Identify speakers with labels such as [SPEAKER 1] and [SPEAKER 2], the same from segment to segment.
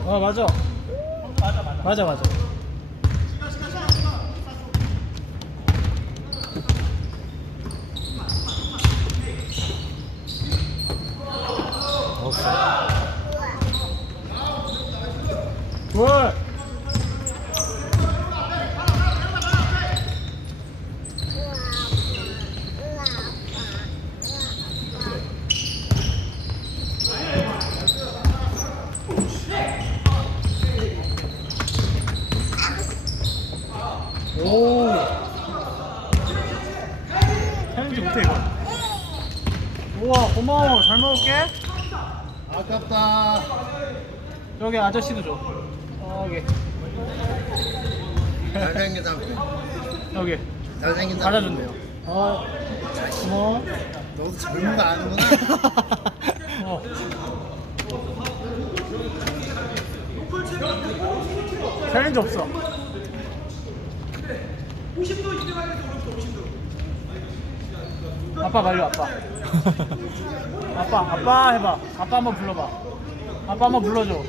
[SPEAKER 1] 맞아. 맞아. 굿. 오. 챌린지 못해 이거. 우와 고마워. 잘 먹을게.
[SPEAKER 2] 아깝다.
[SPEAKER 1] 여기 아저씨도 줘. 여기.
[SPEAKER 2] 잘생긴 사람.
[SPEAKER 1] 여기.
[SPEAKER 2] 잘생긴 사람.
[SPEAKER 1] 받아준대요. 고마워.
[SPEAKER 2] 너도 젊은 거 아는구나.
[SPEAKER 1] 어. 챌린지 없어. 50도 이내가야 돼. 50도. 아빠 말려 아빠. 아빠 해봐. 아빠 한번 불러봐. 아빠 한번 불러줘.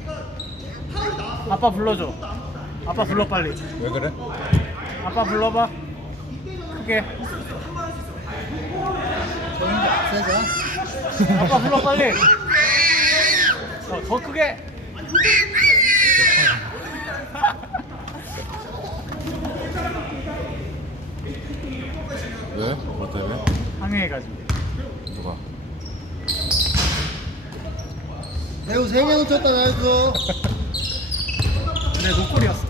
[SPEAKER 1] 아빠 불러줘. 아빠 불러 빨리.
[SPEAKER 3] 왜 그래?
[SPEAKER 1] 아빠 불러봐. 크게.
[SPEAKER 2] 세자.
[SPEAKER 1] 아빠 불러 빨리. 더 크게.
[SPEAKER 3] 왜? 뭐 때문에?
[SPEAKER 1] 항해해가지고.
[SPEAKER 3] 누가?
[SPEAKER 2] 배우 3개 놓쳤다 나이스.
[SPEAKER 1] 근데 노콜이었어.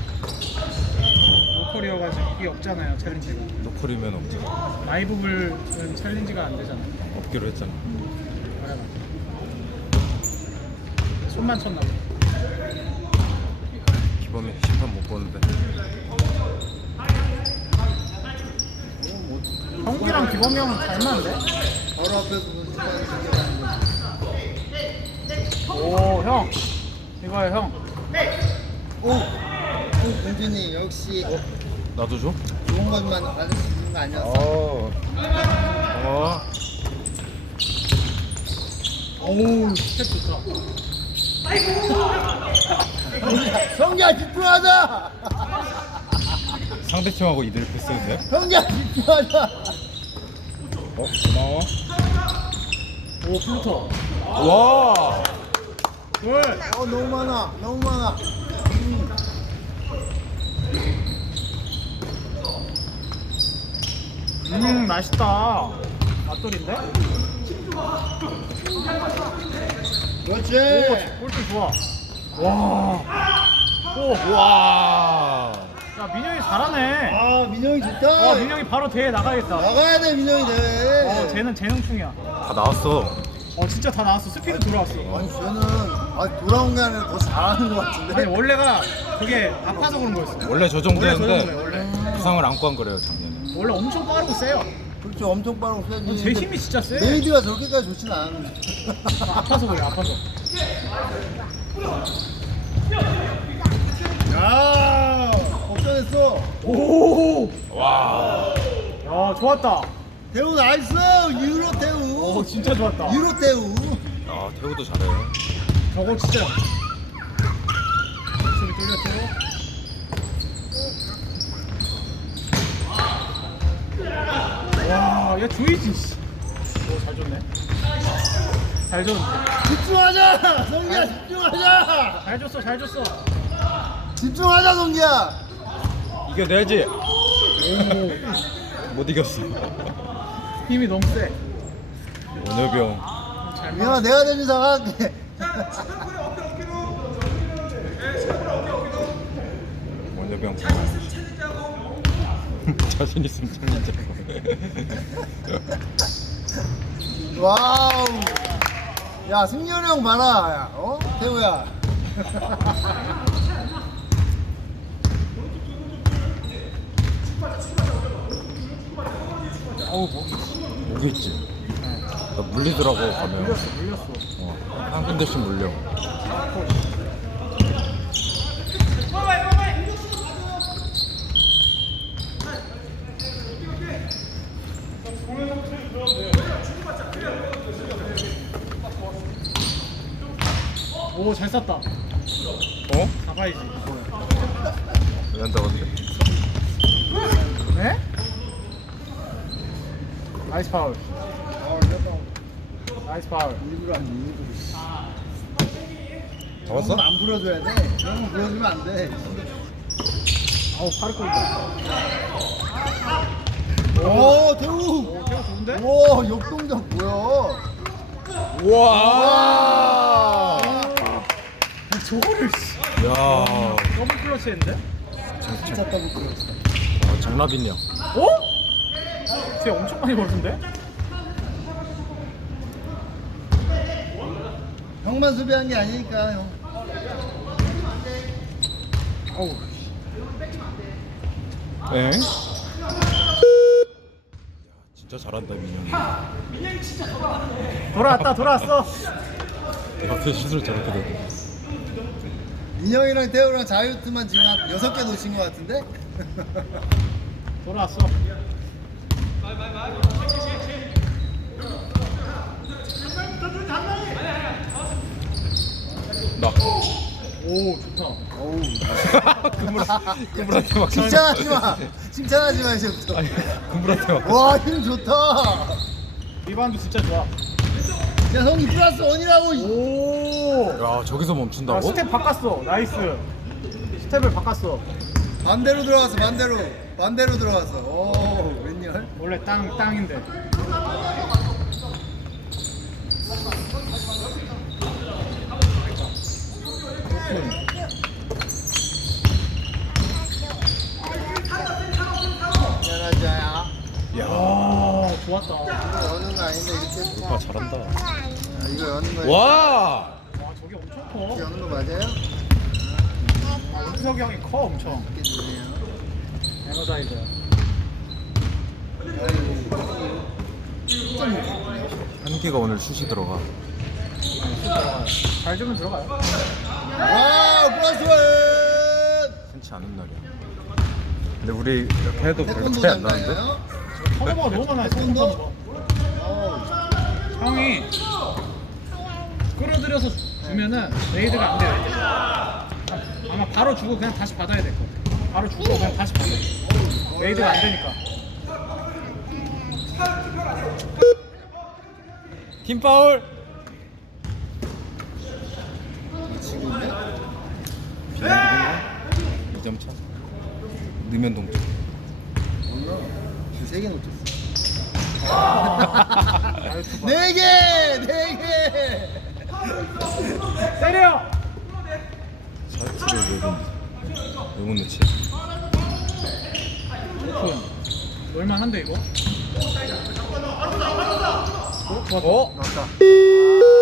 [SPEAKER 1] 노콜이어가지고 이게 없잖아요 챌린지가.
[SPEAKER 3] 노콜이면 없지.
[SPEAKER 1] 라이브 불은 챌린지가 안 되잖아.
[SPEAKER 3] 없기로 했잖아.
[SPEAKER 1] 그래 맞아. 손만 쳤나 봐.
[SPEAKER 3] 기범이 심판 못 보는데.
[SPEAKER 1] 형기랑 기범이 형은 닮았는데?
[SPEAKER 2] 바로 앞에서 눈치까지 생겨가지고.
[SPEAKER 1] 오 형. 이거야 형.
[SPEAKER 2] 오, 공준이 역시
[SPEAKER 3] 나도 줘?
[SPEAKER 2] 좋은 것만 받을 수 있는 거 아니었어?
[SPEAKER 1] 오우 스텝 좋다.
[SPEAKER 2] 성기야 집중하자.
[SPEAKER 3] 상대팀하고 이들 패스인데?
[SPEAKER 2] 성기야 집중하자.
[SPEAKER 3] 고마워.
[SPEAKER 1] 오 플루터.
[SPEAKER 3] 와!
[SPEAKER 1] 둘.
[SPEAKER 2] 너무 많아, 너무 많아.
[SPEAKER 1] 맛있다. 맛돌인데?
[SPEAKER 2] 그렇지.
[SPEAKER 1] 오 꼴등 좋아. 와. 오.
[SPEAKER 3] 와!
[SPEAKER 1] 야 민영이 잘하네.
[SPEAKER 2] 아 민영이 좋다.
[SPEAKER 1] 와 민영이 바로 대회 나가야겠다.
[SPEAKER 2] 나가야 돼 민영이 돼.
[SPEAKER 1] 쟤는 재능충이야.
[SPEAKER 3] 다 나왔어.
[SPEAKER 1] 진짜 다 나왔어. 스피드 돌아왔어.
[SPEAKER 2] 아니 쟤는 돌아온 게 아니라 더 잘하는 것 같은데.
[SPEAKER 1] 아니 원래가 그게 아파서 그런 거였어.
[SPEAKER 3] 원래 저
[SPEAKER 1] 원래 저
[SPEAKER 3] 정도였는데
[SPEAKER 1] 정도야 원래.
[SPEAKER 3] 부상을 안고 한 거래요 작년에.
[SPEAKER 1] 원래 엄청 빠르고 세요.
[SPEAKER 2] 그렇죠, 엄청 빠르고 세지.
[SPEAKER 1] 제 힘이 진짜 세.
[SPEAKER 2] 레이디가 저렇게까지 좋진 않은데.
[SPEAKER 1] 아파서 그래 아파서.
[SPEAKER 2] 야, 걱정했어.
[SPEAKER 1] 오.
[SPEAKER 3] 와!
[SPEAKER 1] 야 좋았다.
[SPEAKER 2] 대우 나이스. 유로 대우.
[SPEAKER 1] 오 진짜 좋았다.
[SPEAKER 2] 유로 대우.
[SPEAKER 3] 아 태우도 잘해.
[SPEAKER 1] 저거 진짜. 소리 뚫렸죠? 와, 얘 주이지. 오, 잘 줬네. 잘 줬는데.
[SPEAKER 2] 집중하자, 성기야 집중하자.
[SPEAKER 1] 잘 줬어, 잘 줬어.
[SPEAKER 2] 집중하자, 성기야.
[SPEAKER 3] 이겨내야지. 못 이겼어.
[SPEAKER 1] 힘이 너무 세.
[SPEAKER 3] 원효병.
[SPEAKER 1] 잘
[SPEAKER 2] 민영아, 내가 되는 이상 할게.
[SPEAKER 3] 원효병. 자신 있으면 챌린지.
[SPEAKER 2] 와우. 야, 승렬이 형 봐라. 야, 태우야.
[SPEAKER 1] 어우,
[SPEAKER 3] 목이 있지. 나 물리더라고 가면.
[SPEAKER 1] 물렸어.
[SPEAKER 3] 한 군데씩 물려.
[SPEAKER 1] 오, 잘 쐈다.
[SPEAKER 3] 어?
[SPEAKER 1] 가봐야지.
[SPEAKER 3] 왜 한다고 근데?
[SPEAKER 1] 네? 나이스 파울. 나이스 파울.
[SPEAKER 2] 일부러 안 돼, 일부러.
[SPEAKER 3] 잡았어?
[SPEAKER 2] 안 불어줘야 돼. 너무 불어주면 안 돼.
[SPEAKER 1] 아우 팔을 꼬인다.
[SPEAKER 2] 오, 태우!
[SPEAKER 1] 오 태우 좋은데?
[SPEAKER 2] 오, 역동작 뭐야?
[SPEAKER 3] 우와!
[SPEAKER 1] 저거를 씨.
[SPEAKER 3] 야,
[SPEAKER 1] 더블 클러치 했는데?
[SPEAKER 2] 진짜 더블 클러치.
[SPEAKER 3] 장나빈이야.
[SPEAKER 1] 어? 쟤 엄청 많이 벌던데?
[SPEAKER 2] 형만 수비한 게 아니니까, 형.
[SPEAKER 1] 어우.
[SPEAKER 3] 엥? 진짜 잘한다 민영이.
[SPEAKER 1] 돌아왔어.
[SPEAKER 3] 어떻게 슛을 저렇게 돼?
[SPEAKER 2] 인형이랑 태우랑 자유투만 지금 한 6개 놓친 것 같은데?
[SPEAKER 1] 돌아왔어.
[SPEAKER 3] 나.
[SPEAKER 1] 오 좋다.
[SPEAKER 2] 어우.
[SPEAKER 3] 그물한테 막.
[SPEAKER 2] 칭찬하지 마! 칭찬하지 마, 이제부터.
[SPEAKER 3] 아니, 그물한테 막.
[SPEAKER 2] 와, 힘 좋다!
[SPEAKER 1] 리바운드 진짜 좋아.
[SPEAKER 2] 야, 형이 플러스 원이라고!
[SPEAKER 1] 오.
[SPEAKER 3] 야, 저기서
[SPEAKER 1] 야,
[SPEAKER 3] 멈춘다고?
[SPEAKER 1] 스텝 바꿨어. 나이스. 스텝을 바꿨어.
[SPEAKER 2] 반대로 들어갔어, 반대로. 반대로 들어갔어. 오, 웬열?
[SPEAKER 1] 원래 땅인데.
[SPEAKER 2] 미안하자야.
[SPEAKER 3] 야,
[SPEAKER 1] 아 좋았다.
[SPEAKER 2] 이거 여는 거 아닌데, 이렇게.
[SPEAKER 3] 오빠 잘한다.
[SPEAKER 2] 아, 이거 여는 거.
[SPEAKER 3] 와!
[SPEAKER 1] 와 저게 엄청
[SPEAKER 2] 이렇게
[SPEAKER 1] 커.
[SPEAKER 2] 여는 거 맞아요?
[SPEAKER 1] 윤석이 형이 커 엄청.
[SPEAKER 2] 이렇게 주네요.
[SPEAKER 1] 에너자이저.
[SPEAKER 3] 한기가 오늘 슛이 들어가.
[SPEAKER 1] 잘 주면 들어가요.
[SPEAKER 2] 와, 플러스 원!
[SPEAKER 3] 흔치 않은 날이야. 근데 우리 이렇게 해도 별로
[SPEAKER 2] 태권도
[SPEAKER 3] 차이 안 나는데?
[SPEAKER 2] 장가예요?
[SPEAKER 1] 턴오버가 너무 많아요.
[SPEAKER 2] 태권도?
[SPEAKER 1] 턴오버. 형이 끌어들여서 주면은 레이드가 안 돼요. 아마 바로 주고 그냥 다시 받아야 될 것 같아. 바로 주고 그냥 다시 받아야 돼. 레이드가 안 되니까.
[SPEAKER 3] 팀 파울!
[SPEAKER 2] 지금인데?
[SPEAKER 3] 비난기인가? 2점 차. 넣으면 동점.
[SPEAKER 2] 몰라. 3개 놓쳤어.
[SPEAKER 1] 자유투
[SPEAKER 2] 4개! 4개!
[SPEAKER 1] 때려!
[SPEAKER 3] 샷을 왜못 넣지?
[SPEAKER 1] 오픈. 놀만한데 이거? 좋았다.
[SPEAKER 3] 어?
[SPEAKER 1] 나왔다.